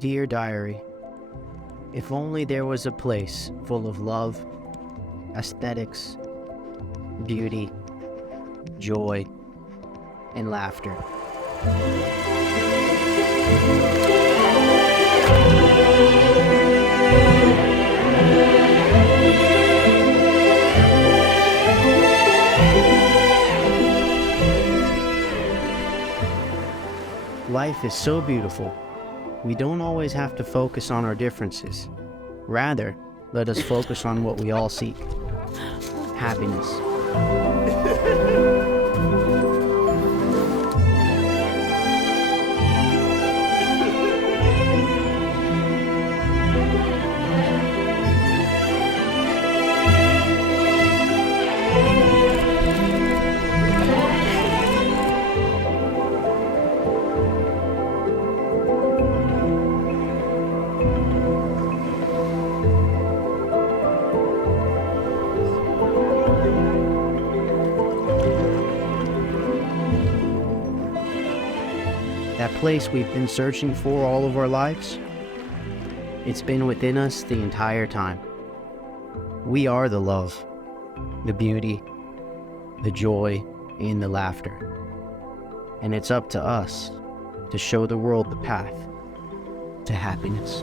Dear Diary, if only there was a place full of love, aesthetics, beauty, joy, and laughter. Life is so beautiful. We don't always have to focus on our differences. Rather, let us focus on what we all seek: happiness. That place we've been searching for all of our lives, it's been within us the entire time. We are the love, the beauty, the joy, and the laughter. And it's up to us to show the world the path to happiness.